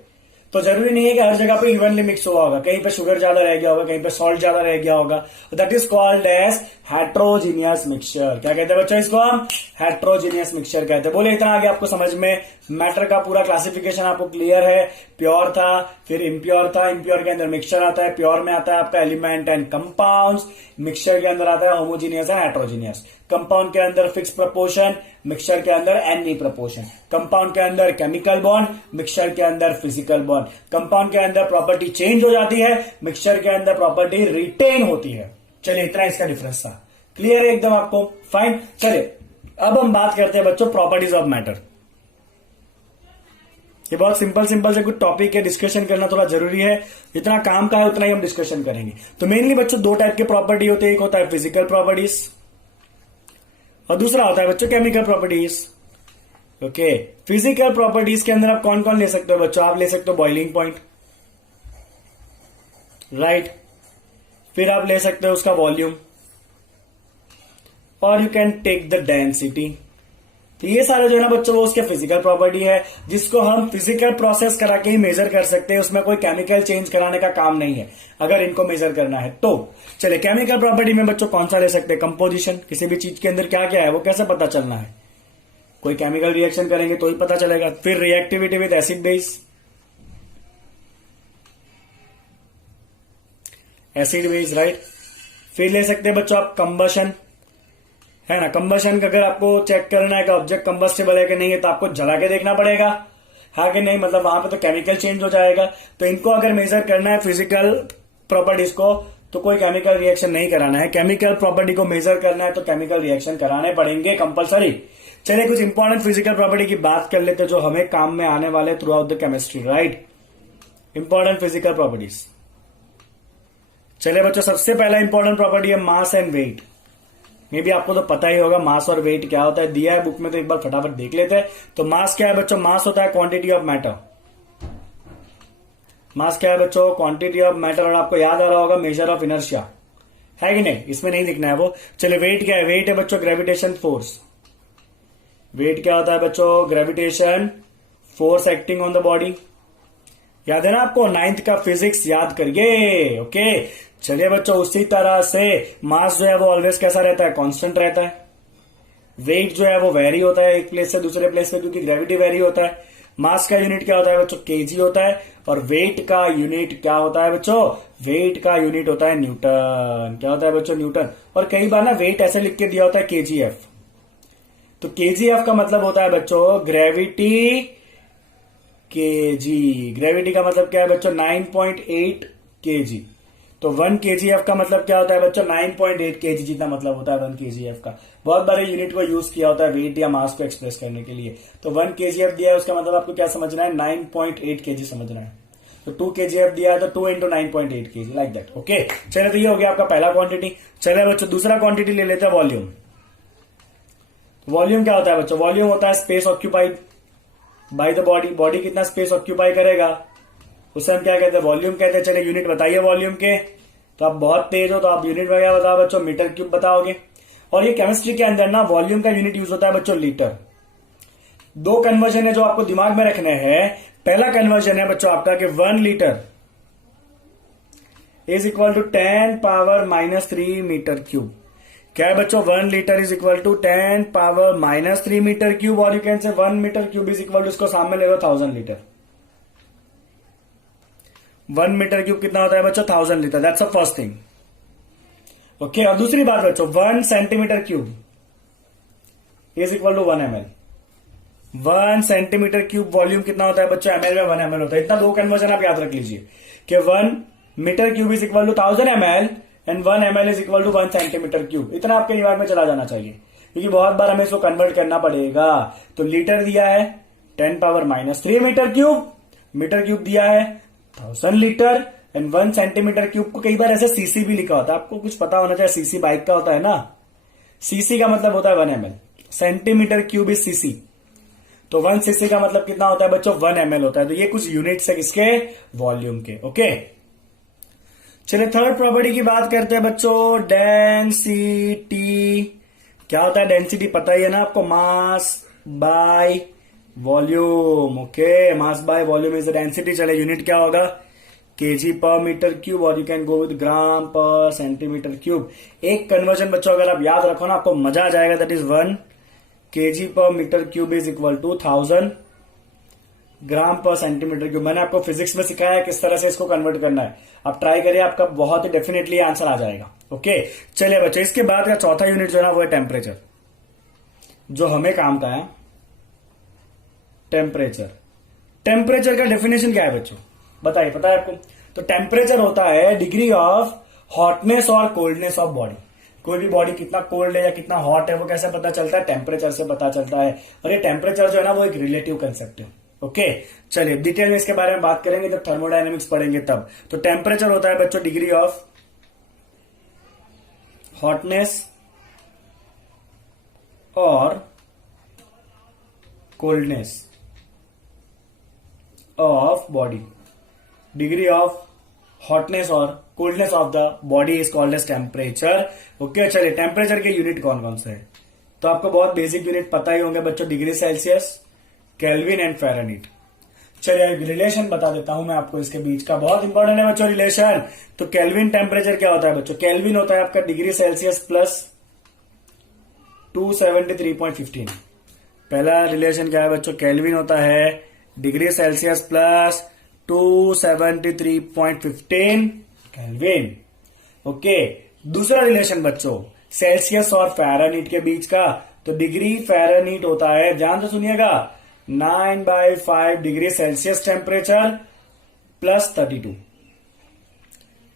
तो जरूरी नहीं है कि हर जगह पे इवनली मिक्स हुआ होगा, कहीं पे शुगर ज्यादा रह गया होगा, कहीं पे सॉल्ट ज्यादा रह गया होगा। That is called as heterogeneous mixture. क्या कहते हैं बच्चों इसको हम? हेट्रोजीनियस मिक्सचर कहते हैं। बोले इतना आगे आपको समझ में मैटर का पूरा क्लासिफिकेशन आपको क्लियर है। प्योर था, फिर इम्प्योर था, इम्प्योर के अंदर मिक्सचर आता है, प्योर में आता है आपका एलिमेंट एंड कंपाउंड्स, मिक्सचर के अंदर आता है होमोजीनियस एंड हेट्रोजीनियस। कंपाउंड के अंदर फिक्स प्रपोर्शन, मिक्सचर के अंदर एनी प्रपोर्शन। कंपाउंड के अंदर केमिकल बॉन्ड, मिक्सचर के अंदर फिजिकल बॉन्ड। कंपाउंड के अंदर प्रॉपर्टी चेंज हो जाती है, मिक्सचर के अंदर प्रॉपर्टी रिटेन होती है। चलिए इतना इसका डिफरेंस था। क्लियर है एकदम आपको? फाइन। चलिए अब हम बात करते हैं बच्चों प्रॉपर्टीज ऑफ मैटर। ये बहुत सिंपल से कुछ टॉपिक है, डिस्कशन करना थोड़ा जरूरी है। जितना काम का है उतना ही हम डिस्कशन करेंगे। तो मेनली बच्चों दो टाइप के प्रॉपर्टी होते हैं, एक होता है फिजिकल प्रॉपर्टीज और दूसरा होता है बच्चों chemical properties. Okay, physical properties के अंदर आप कौन कौन ले सकते हो बच्चों? आप ले सकते हो बॉइलिंग पॉइंट, राइट, फिर आप ले सकते हो उसका वॉल्यूम, और you can take the density. तो ये सारे जो है ना बच्चों वो उसके फिजिकल प्रॉपर्टी है, जिसको हम फिजिकल प्रोसेस करा के ही मेजर कर सकते हैं। उसमें कोई केमिकल चेंज कराने का काम नहीं है अगर इनको मेजर करना है तो। चलिए केमिकल प्रॉपर्टी में बच्चों कौन सा ले सकते हैं? कंपोजिशन, किसी भी चीज के अंदर क्या क्या है वो कैसे पता चलना है? कोई केमिकल रिएक्शन करेंगे तो ही पता चलेगा। फिर reactivity with acid base, right. फिर ले सकते हैं बच्चों आप कंबशन, है ना। कंबशन का अगर आपको चेक करना है कि ऑब्जेक्ट कंबस्टेबल है कि नहीं है तो आपको जला के देखना पड़ेगा, हाँ कि नहीं, मतलब वहां पे तो केमिकल चेंज हो जाएगा। तो इनको अगर मेजर करना है फिजिकल प्रॉपर्टीज को तो कोई केमिकल रिएक्शन नहीं कराना है। केमिकल प्रॉपर्टी को मेजर करना है तो केमिकल रिएक्शन कराने पड़ेंगे कंपलसरी। चलिए कुछ इंपॉर्टेंट फिजिकल प्रॉपर्टी की बात कर लेते हैं जो हमें काम में आने वाले through out the chemistry, right. Important physical properties. चलिए बच्चों सबसे पहला इंपॉर्टेंट प्रॉपर्टी है मास एंड वेट। मे भी आपको तो पता ही होगा मास और वेट क्या होता है, दिया है बुक में तो एक बार फटाफट देख लेते हैं। तो मास क्या है बच्चों? मास होता है क्वांटिटी ऑफ मैटर। मास क्या है बच्चों? Quantity of matter. और आपको याद आ रहा होगा मेजर ऑफ इनर्शिया, है कि नहीं? इसमें नहीं लिखना है वो। चलिए वेट क्या है? वेट है बच्चों ग्रेविटेशन फोर्स। वेट क्या होता है बच्चों? Gravitation force acting on the body. याद है ना आपको? 9th का फिजिक्स याद करिए। ओके, चलिए बच्चों उसी तरह से मास जो है वो ऑलवेज कैसा रहता है? कांस्टेंट रहता है। वेट जो है वो वेरी होता है एक प्लेस से दूसरे प्लेस पे, क्योंकि ग्रेविटी वेरी होता है। मास का यूनिट क्या होता है बच्चों? केजी होता है। और वेट का यूनिट क्या होता है बच्चों? वेट का यूनिट होता है न्यूटन। क्या होता है बच्चों? न्यूटन। और कई बार ना वेट ऐसे लिख के दिया होता है केजीएफ। तो केजीएफ का मतलब होता है बच्चों ग्रेविटी केजी। ग्रेविटी का मतलब क्या है बच्चों? 9.8 केजी। तो 1 केजीएफ का मतलब क्या होता है बच्चों? 9.8 केजी जितना मतलब होता है 1 केजीएफ का। बहुत बार यूनिट को यूज किया होता है वेट या मास को एक्सप्रेस करने के लिए। तो 1 केजीएफ दिया है उसका मतलब आपको क्या समझना है? 9.8 केजी समझना है। तो 2 केजीएफ दिया है तो 2 into 9.8 KG, like that. Okay, चलिए तो ये हो गया आपका पहला क्वांटिटी। चलिए बच्चों दूसरा क्वांटिटी ले लेते हैं वॉल्यूम। वॉल्यूम क्या होता है बच्चों? वॉल्यूम होता है space occupied by the body. Body कितना स्पेस ऑक्यूपाई करेगा उसे हम क्या कहते हैं? वॉल्यूम कहते हैं। चलिए यूनिट बताइए वॉल्यूम के। तो आप बहुत तेज हो तो आप यूनिट वगैरह बताओ बच्चों, मीटर क्यूब बताओगे। और ये केमिस्ट्री के अंदर ना वॉल्यूम का यूनिट यूज होता है बच्चों लीटर। 2 कन्वर्जन है जो आपको दिमाग में रखने हैं। पहला कन्वर्जन है बच्चों आपका कि 1 litre is equal to 10⁻³ metre cube. क्या है बच्चों? 1 litre is equal to 10⁻³ metre cube. और you can say 1 metre cube is equal to, इसको सामने ले लो, 1000 लीटर। 1 मीटर क्यूब कितना होता है बच्चों? 1000 litre. That's the first thing. Okay, और दूसरी बात बच्चों 1 centimetre cube is equal to 1 ml। 1 centimetre cube volume कितना होता है बच्चों? ml में 1 ml होता है। इतना 2 कन्वर्जन आप याद रख लीजिए कि 1 metre cube is equal to 1000 ml and 1 ml is equal to 1 centimetre cube. इतना आपके दिमाग में चला जाना चाहिए, क्योंकि बहुत बार हमें इसको कन्वर्ट करना पड़ेगा। तो लीटर दिया है 10⁻³ मीटर क्यूब, मीटर क्यूब दिया है 1000 लीटर एंड 1 सेंटीमीटर क्यूब को कई बार ऐसे सीसी भी लिखा होता है। आपको कुछ पता होना चाहिए, सीसी बाइक का होता है ना। सीसी का मतलब होता है 1 ml। Centimetre cube is CC. तो 1 सीसी का मतलब कितना होता है बच्चों? 1 ml होता है। तो ये कुछ यूनिट्स है किसके? वॉल्यूम के। ओके, चलिए थर्ड प्रॉपर्टी की बात करते हैं बच्चों, डेंसिटी। क्या होता है डेंसिटी, पता ही है ना आपको, mass by volume. Okay, mass by volume is the density. चले यूनिट क्या होगा, केजी पर मीटर क्यूब, और you can go with gram per centimetre cube. एक कन्वर्जन बच्चों अगर आप याद रखो ना, आपको मजा आ जाएगा। That is 1 KG per metre cube is equal to 1000 gram per centimetre cube. मैंने आपको फिजिक्स में सिखाया है किस तरह से इसको कन्वर्ट करना है, आप ट्राई करिए, आपका बहुत ही डेफिनेटली आंसर आ जाएगा। ओके, चलिए बच्चों, इसके बाद का चौथा यूनिट जो है ना वो है टेम्परेचर, जो हमें काम का है। टेम्परेचर, टेम्परेचर का डेफिनेशन क्या है बच्चों, बताइए, पता है आपको? तो टेम्परेचर होता है डिग्री ऑफ हॉटनेस और कोल्डनेस ऑफ बॉडी। कोई भी बॉडी कितना कोल्ड है या कितना हॉट है वो कैसे पता चलता है, टेम्परेचर से पता चलता है। और ये टेम्परेचर जो है ना वो एक रिलेटिव कंसेप्ट है। ओके, चलिए डिटेल में इसके बारे में बात करेंगे जब थर्मोडायनेमिक्स पढ़ेंगे तब। तो टेम्परेचर होता है बच्चों डिग्री ऑफ हॉटनेस और coldness of body. Degree of hotness और coldness of the body is called as temperature. Okay, चलिए टेम्परेचर के यूनिट कौन कौन से हैं? तो आपको बहुत बेसिक यूनिट पता ही होंगे बच्चों, degree Celsius, kelvin and Fahrenheit. चलिए एक रिलेशन बता देता हूं मैं आपको इसके बीच का, बहुत इंपॉर्टेंट है बच्चों रिलेशन। तो केल्विन टेम्परेचर क्या होता है बच्चों, केल्विन होता है आपका डिग्री सेल्सियस प्लस 273.15। पहला रिलेशन क्या है बच्चों, केल्विन होता है degree Celsius plus 273.15 kelvin. Okay, दूसरा रिलेशन बच्चों सेल्सियस और फ़ारेनहीट के बीच का। तो डिग्री फ़ारेनहीट होता है, ध्यान से सुनिएगा, 9/5 डिग्री सेल्सियस टेम्परेचर प्लस 32।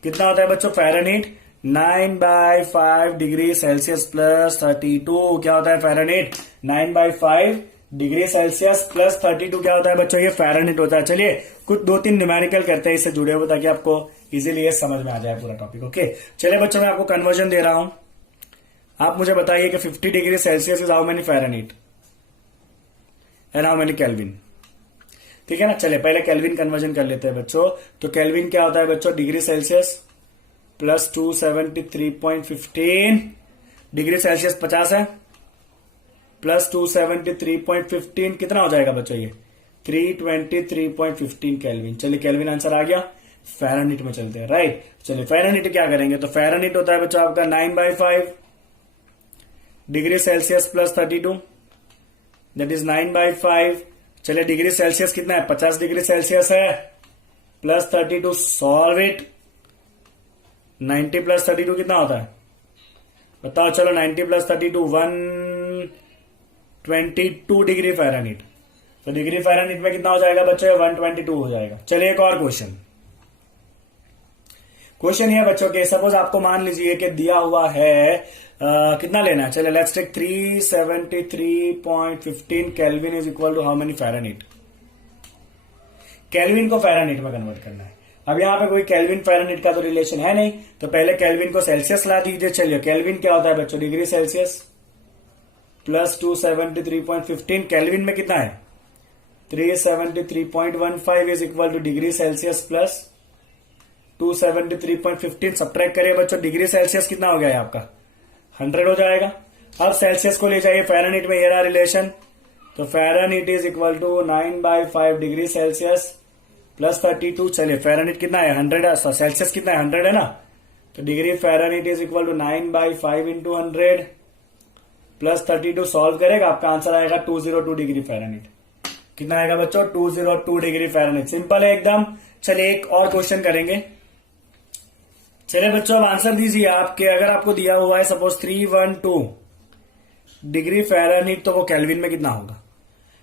कितना होता है बच्चों फ़ारेनहीट, 9/5 डिग्री सेल्सियस प्लस 32। क्या होता है फ़ारेनहीट, 9/5 डिग्री सेल्सियस प्लस 32 क्या होता है बच्चों, ये फ़ारेनहीट होता है। चलिए कुछ 2-3 न्यूमेरिकल करते हैं इससे जुड़े हुए, ताकि आपको इजीली ये समझ में आ जाए पूरा टॉपिक। ओके, चलिए बच्चों मैं आपको कन्वर्जन दे रहा हूं, आप मुझे बताइए कि 50 degree Celsius is how many Fahrenheit and how many kelvin. ठीक है ना, चलिए पहले केल्विन कन्वर्जन कर लेते हैं बच्चों। तो केल्विन क्या होता है बच्चों, degree Celsius plus 273.15, degree Celsius 50 है, प्लस 273.15 कितना हो जाएगा बच्चों, ये 323.15 केल्विन। चलिए केल्विन आंसर आ गया। फ़ारेनहीट में चलते हैं, राइट। चलिए फ़ारेनहीट क्या करेंगे, तो फ़ारेनहीट होता है बच्चों आपका 9/5 degree Celsius plus 32, that is 9/5। चलिए डिग्री सेल्सियस कितना है, 50 डिग्री सेल्सियस है, प्लस 32, सॉल्व इट। 90 प्लस 32 कितना होता है बताओ, चलो 90 प्लस 32 122 डिग्री फ़ारेनहीट। तो डिग्री फ़ारेनहीट में कितना हो जाएगा बच्चों, 122 हो जाएगा। चलिए एक और क्वेश्चन ये है बच्चों के, सपोज आपको मान लीजिए कि दिया हुआ है कितना लेना है, चलिए let's take 373.15 kelvin is equal to how many Fahrenheit. Kelvin को फ़ारेनहीट में कन्वर्ट करना है। अब यहां पे कोई केल्विन फ़ारेनहीट का तो रिलेशन है नहीं, तो पहले केल्विन को सेल्सियस ला दीजिए। चलिए केल्विन क्या होता है बच्चों, डिग्री सेल्सियस प्लस 273.15, केल्विन में कितना है 373.15 is equal two degree Celsius plus 273.15। Subtract करिए बच्चों, डिग्री सेल्सियस कितना हो गया है आपका 100 हो जाएगा। अब सेल्सियस को ले जाइए फ़ारेनहीट में, ये रहा रिलेशन। तो Fahrenheit is equal to 9/5 degree Celsius plus 32। चलिए फ़ारेनहीट कितना है 100 है, सेल्सियस कितना है 100 है ना, तो degree Fahrenheit is equal to 9/5 into 100 plus 32। Solve करेगा, आपका आंसर आएगा 202 डिग्री फ़ारेनहीट। कितना आएगा बच्चों, 202 डिग्री फ़ारेनहीट। सिंपल है एकदम। चलिए एक और क्वेश्चन करेंगे। चलिए बच्चों अब आंसर दीजिए आपके, अगर आपको दिया हुआ है सपोज 312 डिग्री फ़ारेनहीट, तो वो केल्विन में कितना होगा,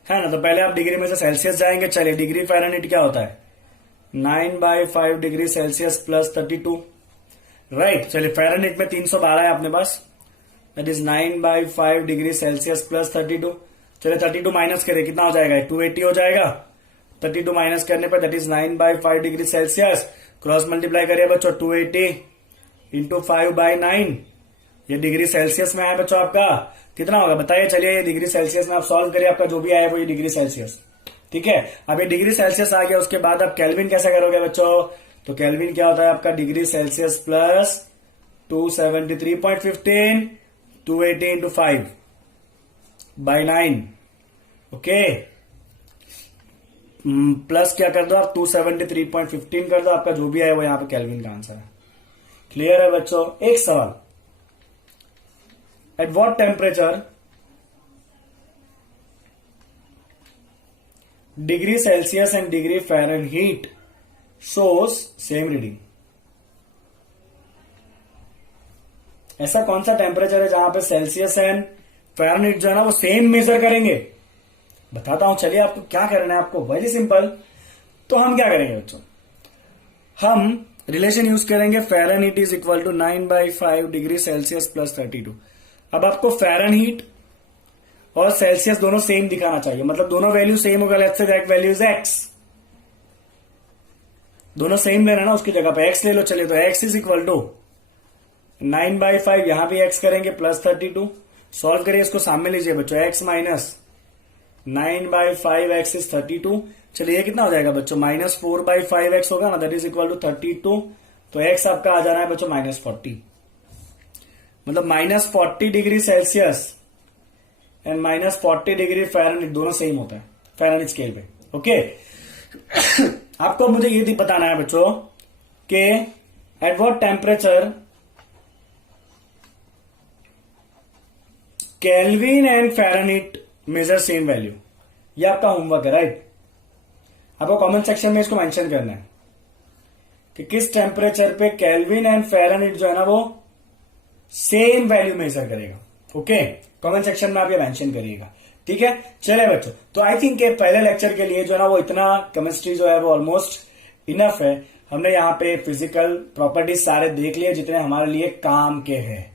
है ना। तो पहले आप डिग्री में से सेल्सियस जाएंगे। चलिए डिग्री फ़ारेनहीट क्या होता है, 9/5 डिग्री सेल्सियस प्लस 32, राइट। चलिए फ़ारेनहीट में 312 है अपने पास, that is 9/5 degree Celsius plus 32। चलिए 32 माइनस करें, कितना हो जाएगा 280 हो जाएगा। 32 माइनस करने पर that is 9/5 degree Celsius, cross multiply करिए बच्चों, 280 इंटू 5/9, ये डिग्री सेल्सियस में आया बच्चों आपका, कितना होगा बताइए। चलिए ये डिग्री सेल्सियस में आप सॉल्व करिए, आपका जो भी आया वो ये डिग्री सेल्सियस। ठीक है, अब ये डिग्री सेल्सियस आ गया, उसके बाद आप केल्विन कैसे करोगे बच्चों, तो केल्विन क्या होता है आपका degree Celsius plus 273.15, 280 into 5 by 9, okay. Plus क्या कर दो आप 273.15 कर दो, आपका जो भी है वो यहां पे केल्विन का आंसर है। क्लियर है बच्चों। एक सवाल, eight what temperature degree Celsius and degree Fahrenheit shows same reading. ऐसा कौन सा टेम्परेचर है जहां पे सेल्सियस एंड फ़ारेनहीट जो है ना वो सेम मेजर करेंगे? बताता हूं, चलिए आपको क्या करना है, आपको वेरी सिंपल। तो हम क्या करेंगे बच्चों, हम रिलेशन यूज करेंगे Fahrenheit is equal to 9/5 degree Celsius plus 32। अब आपको फ़ारेनहीट और सेल्सियस दोनों सेम दिखाना चाहिए, मतलब दोनों वैल्यू सेम होगा। Let's say that value is x, दोनों सेम लेना ना, उसकी जगह पे एक्स ले लो। चलिए तो एक्स इज इक्वल टू 9/5, यहां भी एक्स करेंगे प्लस 32। सॉल्व करिए इसको, सामने लीजिए बच्चों, एक्स माइनस 9/5 एक्स इज 32। चलिए ये कितना हो जाएगा बच्चों, -4/5 एक्स होगा ना, दैट इज इक्वल टू 32। तो एक्स आपका आ जाना है बच्चों -40, मतलब -40 degree Celsius and -40 degree Fahrenheit दोनों सेम होता है फ़ारेनहीट स्केल पे, ओके। आपको मुझे ये बताना है बच्चों कि at what temperature kelvin and Fahrenheit measure same value. ये आपका होमवर्क है, राइट। आपको कमेंट सेक्शन में इसको मेंशन करना है कि किस टेम्परेचर पे केल्विन एंड फ़ारेनहीट जो है ना वो सेम वैल्यू मेजर करेगा, ओके। कमेंट सेक्शन में आप ये मेंशन करिएगा, ठीक है। चलिए बच्चों, तो आई थिंक पहले लेक्चर के लिए जो है ना वो इतना केमिस्ट्री जो है वो ऑलमोस्ट इनफ है। हमने यहाँ पे फिजिकल प्रॉपर्टीज सारे देख लिए जितने हमारे लिए काम के हैं,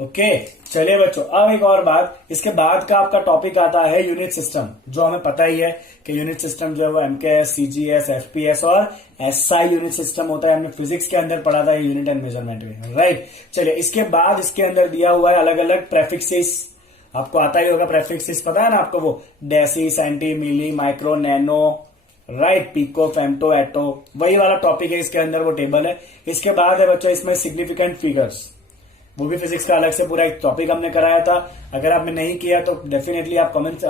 ओके। चलिए बच्चों, अब एक और बात, इसके बाद का आपका टॉपिक आता है यूनिट सिस्टम, जो हमें पता ही है कि यूनिट सिस्टम जो है वो एमकेएस, सीजीएस, एफपीएस और एसआई यूनिट सिस्टम होता है। हमने फिजिक्स के अंदर पढ़ा था यूनिट एंड मेजरमेंट में, राइट। चलिए इसके बाद इसके अंदर दिया हुआ है अलग अलग प्रेफिक्सेस, आपको आता ही होगा प्रेफिक्सेस, पता है ना आपको, वो deci, centi, milli, micro, nano, right, pico, femto, atto, वही वाला टॉपिक है। इसके अंदर वो टेबल है। इसके बाद है बच्चों इसमें सिग्निफिकेंट फिगर्स, वो भी फिजिक्स का अलग से पूरा एक टॉपिक हमने कराया था। अगर आपने नहीं किया तो डेफिनेटली आप कमेंट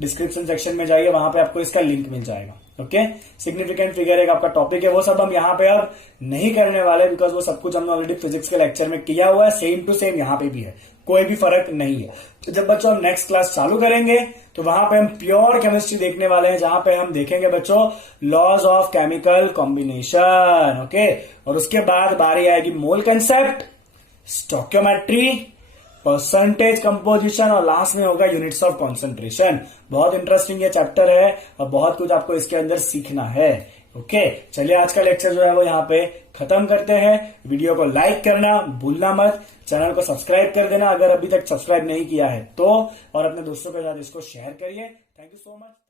डिस्क्रिप्शन सेक्शन में जाइए, वहां पे आपको इसका लिंक मिल जाएगा, ओके। सिग्निफिकेंट फिगर एक आपका टॉपिक है, वो सब हम यहाँ पे अब नहीं करने वाले, बिकॉज वो सब कुछ हमने ऑलरेडी फिजिक्स के लेक्चर में किया हुआ है। सेम टू सेम यहाँ पे भी है, कोई भी फर्क नहीं है। तो जब बच्चों हम नेक्स्ट क्लास चालू करेंगे तो वहां पे हम प्योर केमिस्ट्री देखने वाले हैं, जहां पे हम देखेंगे बच्चों laws of chemical combination, okay. और उसके बाद बारी आएगी mole concept, stoichiometry, percentage composition और लास्ट में होगा यूनिट्स ऑफ कॉन्सेंट्रेशन। बहुत इंटरेस्टिंग ये चैप्टर है और बहुत कुछ आपको इसके अंदर सीखना है, ओके। चलिए आज का लेक्चर जो है वो यहाँ पे खत्म करते हैं। वीडियो को लाइक करना भूलना मत, चैनल को सब्सक्राइब कर देना अगर अभी तक सब्सक्राइब नहीं किया है तो, और अपने दोस्तों के साथ इसको शेयर करिए। Thank you so much.